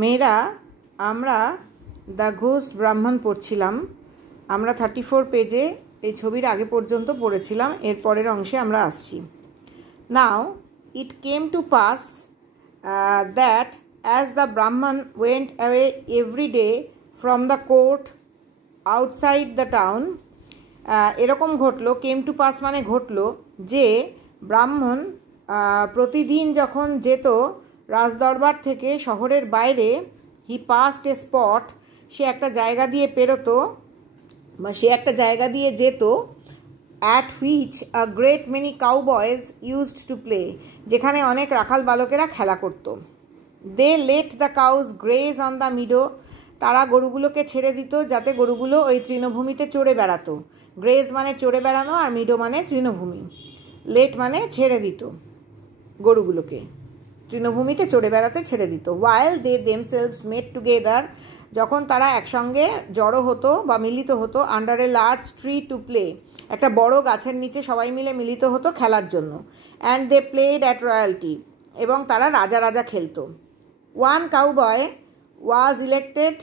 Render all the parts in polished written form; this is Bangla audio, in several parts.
মেয়েরা আমরা দ্য ঘোস্ট ব্রাহ্মণ পড়ছিলাম। আমরা 34 পেজে এই ছবির আগে পর্যন্ত পড়েছিলাম, এর পরের অংশে আমরা আসছি। Now it came to pass that as the ব্রাহ্মণ went away every day from the court outside the town, এরকম ঘটলো, কেম টু পাস মানে ঘটলো, যে ব্রাহ্মণ প্রতিদিন যখন যেত রাজদরবার থেকে শহরের বাইরে, হি পাস্ট এ স্পট, সে একটা জায়গা দিয়ে পেরোতো বা সে একটা জায়গা দিয়ে যেত, at which a great many cowboys used to play, যেখানে অনেক রাখাল বালকেরা খেলা করত। They let the cows graze on the meadow, তারা গরুগুলোকে ছেড়ে দিত যাতে গরুগুলো ওই তৃণভূমিতে চড়ে বেড়াতো। গ্রেজ মানে চড়ে বেড়ানো, আর মিডো মানে তৃণভূমি। লেট মানে ছেড়ে দিত, গরুগুলোকে তৃণভূমিতে চড়ে বেড়াতে ছেড়ে দিত। ওয়াইল দে দেমসেলভস মেড টুগেদার, যখন তারা একসঙ্গে জড়ো হতো বা মিলিত হতো, under a large tree to play, একটা বড় গাছের নিচে সবাই মিলে মিলিত হতো খেলার জন্য। And they played at royalty, এবং তারা রাজা রাজা খেলতো। ওয়ান কাউবয় ওয়াজ ইলেক্টেড,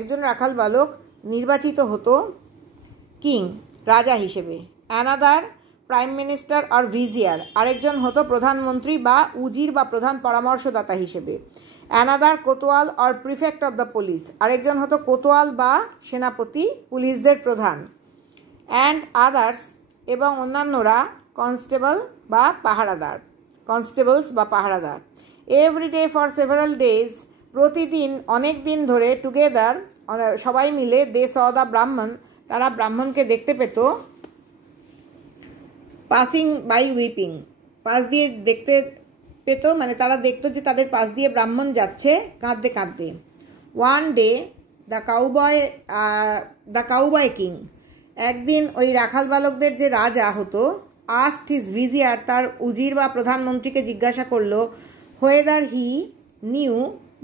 একজন রাখাল বালক নির্বাচিত হতো কিং, রাজা হিসেবে। Another prime minister or vizier, আরেকজন হতো প্রধানমন্ত্রী বা উজির বা প্রধান পরামর্শদাতা হিসেবে। Another kotwal or prefect of the police, আরেকজন হতো কোতোয়াল বা সেনাপতি, পুলিশদের প্রধান। অ্যান্ড আদার্স, এবং অন্যান্যরা কনস্টেবল বা পাহারাদার, কনস্টেবলস বা পাহারাদার। Every day for several days, প্রতিদিন অনেক দিন ধরে, টুগেদার সবাই মিলে, দে স দ্য ব্রাহ্মণ, তারা ব্রাহ্মণকে দেখতে পেত, পাসিং বাই উইপিং, পাশ দিয়ে দেখতে পেত, মানে তারা দেখতো যে তাদের পাশ দিয়ে ব্রাহ্মণ যাচ্ছে কাঁদতে কাঁদতে। One day the cowboy king, একদিন ওই রাখাল বালকদের যে রাজা হতো, আস্কড হিজ ভিজিয়ার, তার উজির বা প্রধানমন্ত্রীকে জিজ্ঞাসা করলো, হোয়েদার হি নিউ,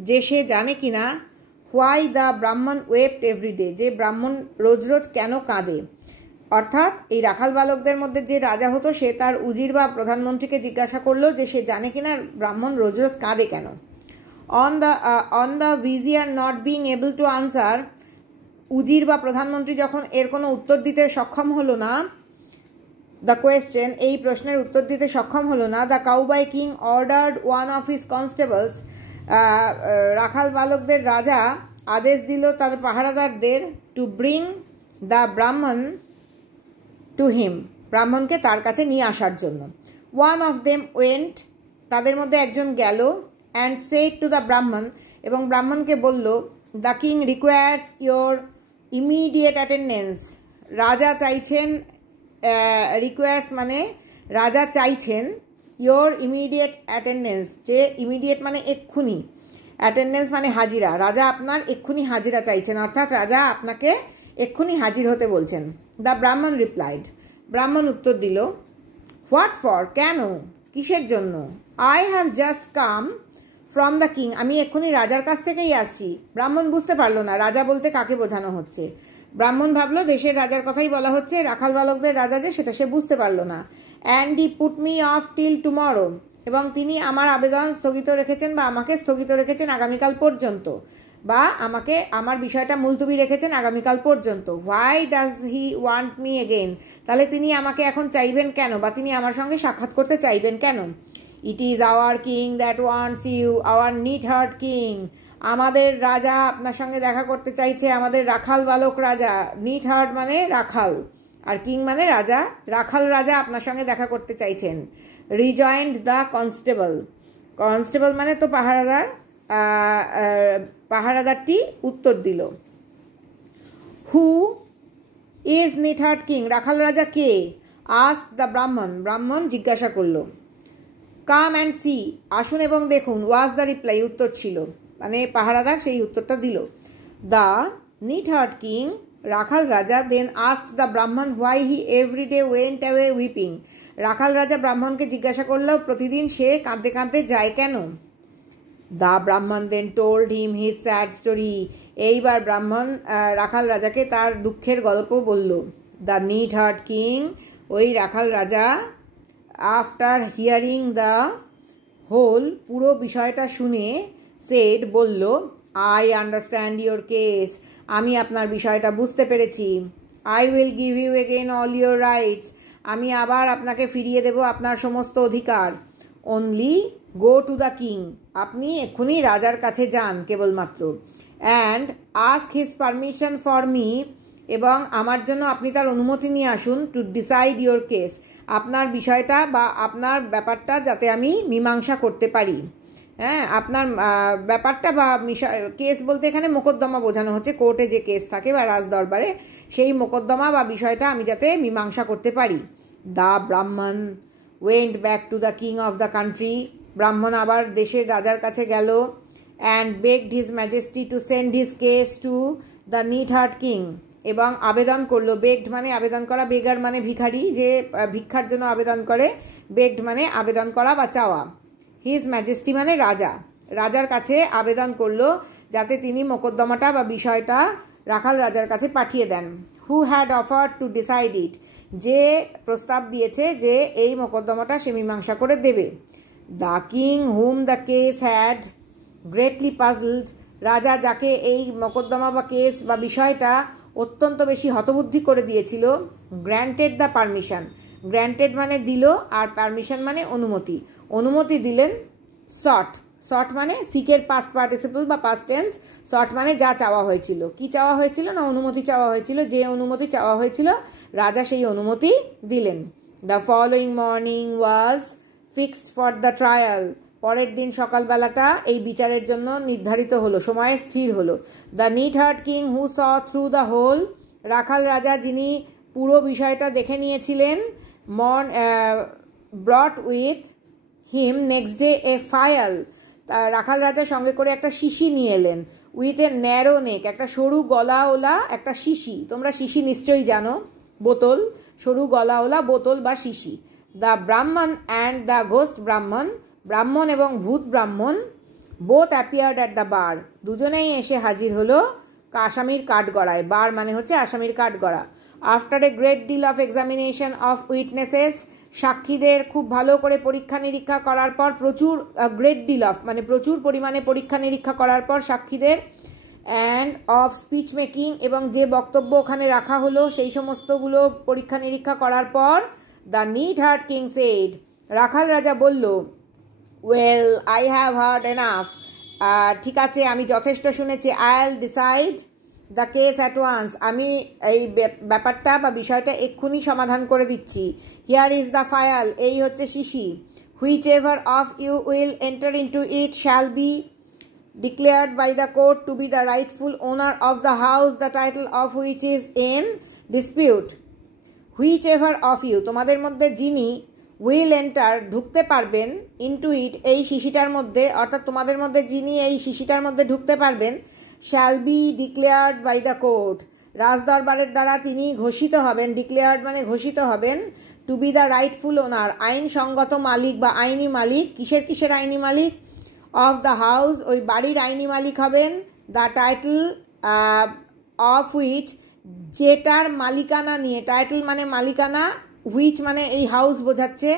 যে সে জানে কিনা, হোয়াই দ্য ব্রাহ্মণ ওয়েপ্ট এভরিডে, যে ব্রাহ্মণ রোজ রোজ কেন কাঁদে। অর্থাৎ এই রাখাল বালকদের মধ্যে যে রাজা হতো সে তার উজির বা প্রধানমন্ত্রীকে জিজ্ঞাসা করলো যে সে জানে কিনা ব্রাহ্মণ রোজ রোজ কাঁদে কেন। On the vizier not being able to answer, উজির বা প্রধানমন্ত্রী যখন এর কোনো উত্তর দিতে সক্ষম হলো না, দ্য কোয়েশ্চেন, এই প্রশ্নের উত্তর দিতে সক্ষম হলো না, the cowboy king ordered one of his constables, রাখাল বালকদের রাজা আদেশ দিল তার পাহারাদারদের, to bring the Brahmin to him, ব্রাহ্মণকে তার কাছে নিয়ে আসার জন্য। ওয়ান অফ দেম ওয়েন্ট, তাদের মধ্যে একজন গেল, অ্যান্ড সেড টু দ্য ব্রাহ্মণ, এবং ব্রাহ্মণকে বলল, the king requires your immediate attendance, রাজা চাইছেন, রিকোয়ার্স মানে রাজা চাইছেন, ইয়োর ইমিডিয়েট অ্যাটেন্ডেন্স, যে ইমিডিয়েট মানে এক্ষুনি, অ্যাটেন্ডেন্স মানে হাজিরা, রাজা আপনার এক্ষুনি হাজিরা চাইছেন, অর্থাৎ রাজা আপনাকে এক্ষুনি হাজির হতে বলছেন। দ্য ব্রাহ্মণ রিপ্লাইড, ব্রাহ্মণ উত্তর দিল, হোয়াট ফর, কেন, কিসের জন্য। I have just come from the king, আমি এক্ষুনি রাজার কাছ থেকেই আসছি। ব্রাহ্মণ বুঝতে পারলো না রাজা বলতে কাকে বোঝানো হচ্ছে। ব্রাহ্মণ ভাবলো দেশের রাজার কথাই বলা হচ্ছে, রাখাল বালকদের রাজা যে সেটা সে বুঝতে পারলো না। And he put me of till tomorrow, এবং তিনি আমার আবেদন স্থগিত রেখেছেন বা আমাকে স্থগিত রেখেছেন আগামীকাল পর্যন্ত, বা আমাকে আমার বিষয়টা মুলতুবি রেখেছেন আগামীকাল পর্যন্ত। Why does he want me again, তাহলে তিনি আমাকে এখন চাইবেন কেন, বা তিনি আমার সঙ্গে সাক্ষাৎ করতে চাইবেন কেন। It is our king that wants you, our neatherd king, আমাদের রাজা আপনার সঙ্গে দেখা করতে চাইছে, আমাদের রাখাল বালক রাজা, নিট হার্ট মানে রাখাল, আর কিং মানে রাজা, রাখাল রাজা আপনার সঙ্গে দেখা করতে চাইছেন। রিজয়েন্ড দ্য কনস্টেবল, কনস্টেবল মানে তো পাহারাদার, পাহারাদারটি উত্তর দিল। হু ইজ নিটহার্ট কিং, রাখাল রাজা কে, আস্কড দ্য ব্রাহ্মণ, ব্রাহ্মণ জিজ্ঞাসা করল। কাম অ্যান্ড সি, আসুন এবং দেখুন, ওয়াজ দ্য রিপ্লাই, উত্তর ছিল, মানে পাহারাদার সেই উত্তরটা দিল। দ্য নিটহার্ট কিং, রাখাল রাজা, then asked the Brahmin why he every day went away weeping, রাখাল রাজা ব্রাহ্মণকে জিজ্ঞাসা করলেও প্রতিদিন সে কাঁদতে কাঁদতে যায় কেন। The Brahmin then told him his sad story, এইবার ব্রাহ্মণ রাখাল রাজাকে তার দুঃখের গল্প বলল। দ্য নিট হার্ট কিং, ওই রাখাল রাজা, আফটার হিয়ারিং দ্য হোল, পুরো বিষয়টা শুনে, সেড বলল, আই আন্ডারস্ট্যান্ড ইয়োর কেস, আমি আপনার বিষয়টা বুঝতে পেরেছি। I will give you again all your rights, আমি আবার আপনাকে ফিরিয়ে দেব আপনার সমস্ত অধিকার। Only go to the king, আপনি এক্ষুনি রাজার কাছে যান কেবলমাত্র। And ask his permission for me, এবং আমার জন্য আপনি তার অনুমতি নিয়ে আসুন, টু ডিসাইড ইয়োর কেস, আপনার বিষয়টা বা আপনার ব্যাপারটা যাতে আমি মীমাংসা করতে পারি। হ্যাঁ, আপনার ব্যাপারটা বা কেস বলতে এখানে মোকদ্দমা বোঝানো হচ্ছে, কোর্টে যে কেস থাকে বা রাজদরবারে সেই মোকদ্দমা বা বিষয়টা আমি যাতে মীমাংসা করতে পারি। দ্য ব্রাহ্মণ went back to the king of the country, ব্রাহ্মণ আবার দেশের রাজার কাছে গেল। And begged his majesty to send his case to the neatherd king, এবং আবেদন করলো, বেগড মানে আবেদন করা, বেগার মানে ভিখারি, যে ভিক্ষার জন্য আবেদন করে, বেগড মানে আবেদন করা বা চাওয়া। হিজ ম্যাজেস্টি মানে রাজা, রাজার কাছে আবেদন করলো যাতে তিনি মোকদ্দমাটা বা বিষয়টা রাখাল রাজার কাছে পাঠিয়ে দেন। Who had offered to decide it, যে প্রস্তাব দিয়েছে যে এই মোকদ্দমাটা সে মীমাংসা করে দেবে। The king hmm the case had greatly puzzled, রাজা যাকে এই মোকদ্দমা বা কেস বা বিষয়টা অত্যন্ত বেশি হতবুদ্ধি করে দিয়েছিল, গ্র্যান্টেড দ্য পারমিশন, গ্র্যান্টেড মানে দিল আর পারমিশন মানে অনুমতি, অনুমতি দিলেন। সট, সট মানে সিকের পাস্ট পার্টিসিপল বা পাস্ট টেন্স, সট মানে যা চাওয়া হয়েছিল। কি চাওয়া হয়েছিল না অনুমতি চাওয়া হয়েছিল, যে অনুমতি চাওয়া হয়েছিল রাজা সেই অনুমতি দিলেন। The following morning was fixed for the trial, পরের দিন সকালবেলাটা এই বিচারের জন্য নির্ধারিত হলো, সময় স্থির হলো। The neatherd king who saw through the whole, রাখাল রাজা যিনি পুরো বিষয়টা দেখে নিয়েছিলেন, brought with him next day a phial, রাখাল রাজা সঙ্গে করে একটা শিশি নিয়ে এলেন। উইথ এ ন্যারো নেক, একটা সরু গলাওলা একটা শিশি, তোমরা শিশি নিশ্চয়ই জানো, বোতল, সরু গলাওলা বোতল বা শিশি। দ্য ব্রাহ্মণ অ্যান্ড দ্য ঘোস্ট ব্রাহ্মণ, ব্রাহ্মণ এবং ভূত ব্রাহ্মণ, বোথ অ্যাপিয়ার্ড অ্যাট দ্য বার, দুজনেই এসে হাজির হলো আসামির কাঠগড়ায়। বার মানে হচ্ছে আসামির কাঠগড়া। After a great deal of examination of witnesses, সাক্ষীদের খুব ভালো করে পরীক্ষা নিরীক্ষা করার পর, প্রচুর, গ্রেট ডিল অফ মানে প্রচুর পরিমাণে পরীক্ষা নিরীক্ষা করার পর সাক্ষীদের, অ্যান্ড অফ স্পিচ মেকিং, এবং যে বক্তব্য ওখানে রাখা হলো সেই সমস্তগুলো পরীক্ষা নিরীক্ষা করার পর, the neatherd king said, রাখাল রাজা বলল, well I have heard enough, ঠিক আছে আমি যথেষ্ট শুনেছি। I will decide the case at once, আমি এই ব্যাপারটা বা বিষয়টা এক্ষুনি সমাধান করে দিচ্ছি। হিয়ার ইজ দ্য ফায়াল, এই হচ্ছে শিশি। Whichever of you will enter into it shall be declared by the court to be the rightful owner of the house, the title of which is in dispute. Whichever of you, তোমাদের মধ্যে যিনি, উইল এন্টার ঢুকতে পারবেন, ইনটু ইট এই শিশিটার মধ্যে, অর্থাৎ তোমাদের মধ্যে যিনি এই শিশিটার মধ্যে ঢুকতে পারবেন, shall be declared by the court, রাজদরবারের দ্বারা তিনি ঘোষিত হবেন, ডিক্লেয়ার্ড মানে ঘোষিত হবেন, to be the rightful owner, আইনসঙ্গত মালিক বা আইনি মালিক। কিসের কিসের আইনি মালিক? অফ দ্য হাউস, ওই বাড়ির আইনি মালিক হবেন। দ্য টাইটেল অফ হুইচ, যেটার মালিকানা নিয়ে, টাইটেল মানে মালিকানা, হুইচ মানে এই হাউস বোঝাচ্ছে,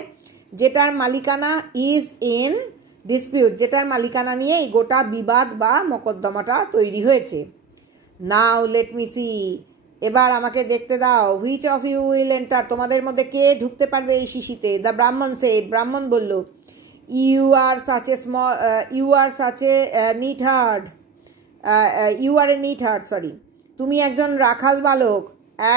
যেটার মালিকানা, ইজ ইন ডিসপিউট, যেটার মালিকানা নিয়ে এই গোটা বিবাদ বা মোকদ্দমাটা তৈরি হয়েছে। নাও লেট মি সি, এবার আমাকে দেখতে দাও। Which of you will enter, তোমাদের মধ্যে কে ঢুকতে পারবে এই শিশিতে? দ্য ব্রাহ্মণ সেড, ব্রাহ্মণ বলল, you are such a neat heart, you are a neat heart, sorry, তুমি একজন রাখাল বালক,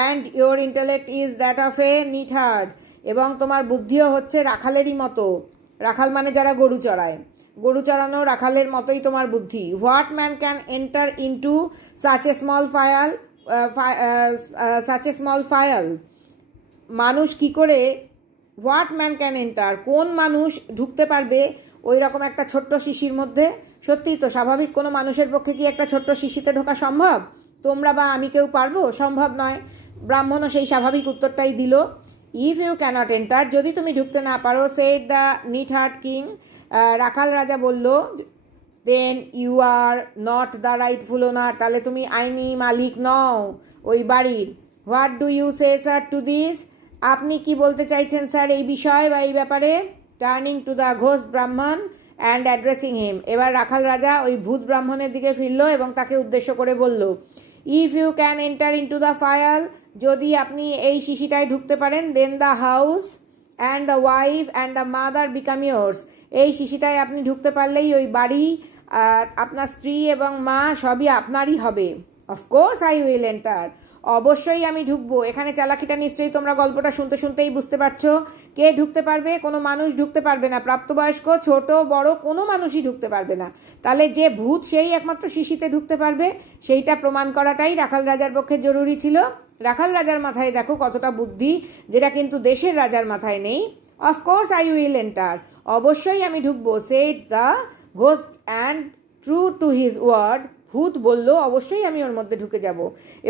and your intellect is that of a neat heart, এবং তোমার বুদ্ধিও হচ্ছে রাখালেরই মতো। রাখাল মানে যারা গরু চড়ায়, গরু চড়ানো রাখালের মতোই তোমার বুদ্ধি। What man can enter into such a small file, মানুষ কি করে, হোয়াট ম্যান ক্যান এন্টার, কোন মানুষ ঢুকতে পারবে ওই রকম একটা ছোট্ট শিশির মধ্যে? সত্যিই তো স্বাভাবিক, কোনো মানুষের পক্ষে কি একটা ছোট্ট শিশিতে ঢোকা সম্ভব? তোমরা বা আমি কেউ পারবো? সম্ভব নয়। ব্রাহ্মণও সেই স্বাভাবিক উত্তরটাই দিল, ইফ ইউ ক্যানট এন্টার, যদি তুমি ঢুকতে না পারো, said the neatherd king, রাখাল রাজা বলল, then you are not the rightful owner, তাহলে তুমি আইনি মালিক নও ওই বাড়ির। What do you say sir to this, আপনি কি বলতে চাইছেন স্যার এই বিষয় বা এই ব্যাপারে? টার্নিং টু দ্য ঘোস্ট ব্রাহ্মণ, অ্যান্ড অ্যাড্রেসিং হিম, এবার রাখাল রাজা ওই ভূত ব্রাহ্মণের দিকে ফিরল এবং তাকে উদ্দেশ্য করে বলল, if you can enter into the phial, যদি আপনি এই শিশিটায় ঢুকতে পারেন, then the house and the wife and the mother become yours, এই শিশিটায় আপনি ঢুকতে পারলেই ওই বাড়ি, আপনার স্ত্রী এবং মা সবই আপনারই হবে। অফকোর্স আই উইল এন্টার, অবশ্যই আমি ঢুকবো। এখানে চালাকিটা নিশ্চয়ই তোমরা গল্পটা শুনতে শুনতেই বুঝতে পারছো। কে ঢুকতে পারবে? কোনো মানুষ ঢুকতে পারবে না, প্রাপ্তবয়স্ক ছোট বড় কোনো মানুষই ঢুকতে পারবে না। তাহলে যে ভূত সেই একমাত্র শিশিতে ঢুকতে পারবে, সেইটা প্রমাণ করাটাই রাখাল রাজার পক্ষে জরুরি ছিল। রাখাল রাজার মাথায় দেখো কতটা বুদ্ধি, যেটা কিন্তু দেশের রাজার মাথায় নেই। অফকোর্স আই উইল এন্টার, অবশ্যই আমি ঢুকবো, said the ghost and true to his word, ভূত বলল অবশ্যই আমি ওর মধ্যে ঢুকে যাব,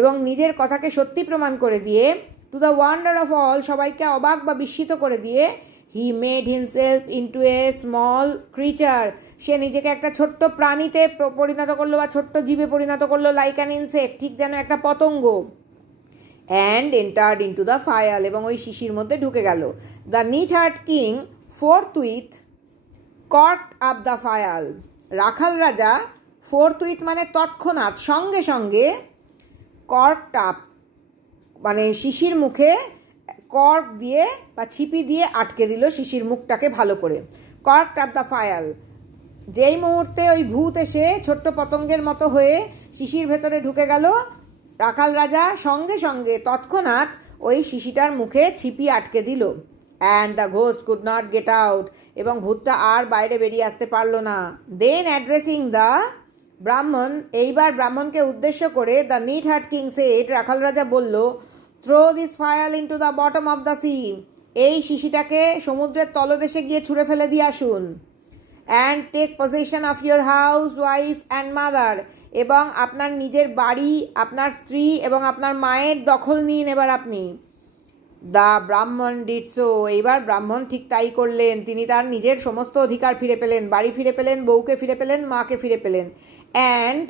এবং নিজের কথাকে সত্যি প্রমাণ করে দিয়ে, to the wonder of all, সবাইকে অবাক বা বিস্মিত করে দিয়ে, he made himself into a small creature, সে নিজেকে একটা ছোট্ট প্রাণীতে পরিণত করলো বা ছোট্ট জীবে পরিণত করলো, লাইক অ্যান ইনসেক্ট, ঠিক যেন একটা পতঙ্গ। And entered into the phial, এবং ওই শিশির মধ্যে ঢুকে গেল। The neatherd king forthwith corked up the phial, রাখাল রাজা ফোরথউইথ মানে তৎক্ষণাৎ, সঙ্গে সঙ্গে, কট আপ মানে শিশির মুখে কর্ক দিয়ে বা ছিপি দিয়ে আটকে দিল শিশির মুখটাকে ভালো করে। কর্ক আপ দ্য ফায়ার, যেই মুহূর্তে ওই ভূত এসে ছোট্ট পতঙ্গের মতো হয়ে শিশির ভেতরে ঢুকে গেল, রাখাল রাজা সঙ্গে সঙ্গে তৎক্ষণাৎ ওই শিশিটার মুখে ছিপি আটকে দিল। And the ghost could not get out, এবং ভূতটা আর বাইরে বেরিয়ে আসতে পারলো না। দেন অ্যাড্রেসিং দ্য ব্রাহ্মণ, এইবার ব্রাহ্মণকে উদ্দেশ্য করে, the neatherd king said, রাখাল রাজা বলল, throw this phial into the bottom of the sea, এই শিশিটাকে সমুদ্রের তলদেশে গিয়ে ছুঁড়ে ফেলে দিয়ে আসুন। And take possession of your house wife and mother, এবং আপনার নিজের বাড়ি, আপনার স্ত্রী এবং আপনার মায়ের দখল নিন এবার আপনি। দ্য ব্রাহ্মণ ডিড সো, এইবার ব্রাহ্মণ ঠিক তাই করলেন, তিনি তার নিজের সমস্ত অধিকার ফিরে পেলেন, বাড়ি ফিরে পেলেন, বউকে ফিরে পেলেন, মাকে ফিরে পেলেন। And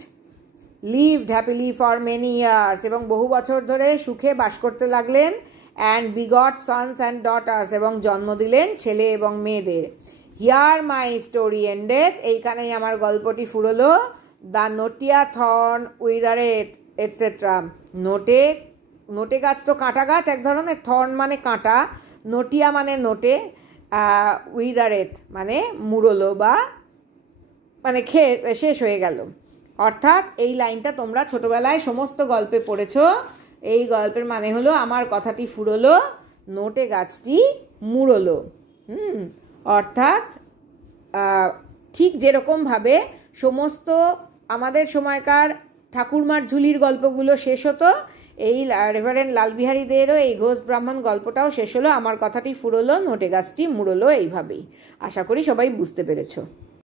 lived happily for many years, এবং বহু বছর ধরে সুখে বাস করতে লাগলেন। অ্যান্ড বিগট সন্স অ্যান্ড ডটার্স, এবং জন্ম দিলেন ছেলে এবং মেয়েদের। হিয়ার মাই স্টোরি এন্ডেড, এইখানেই আমার গল্পটি ফুরলো। দ্য নোটিয়া থর্ন উইদারেথ এটসেট্রা, নোটে গাছ তো কাঁটা গাছ এক ধরনের, থর্ন মানে কাঁটা, নোটিয়া মানে নোটে, উইদারেথ মানে মুড়লো বা মানে শেষ হয়ে গেল। অর্থাৎ এই লাইনটা তোমরা ছোটবেলায় সমস্ত গল্পে পড়েছো। এই গল্পের মানে হলো, আমার কথাটি ফুরলো, নোটে গাছটি মুড়লো। অর্থাৎ ঠিক যেরকমভাবে সমস্ত আমাদের সময়কার ঠাকুরমার ঝুলির গল্পগুলো শেষ হতো, এই রেভারেন্ড লালবিহারী দেরও এই ঘোষ ব্রাহ্মণ গল্পটাও শেষ হলো, আমার কথাটি ফুরলো, নোটে গাছটি মুড়লো, এইভাবেই। আশা করি সবাই বুঝতে পেরেছো।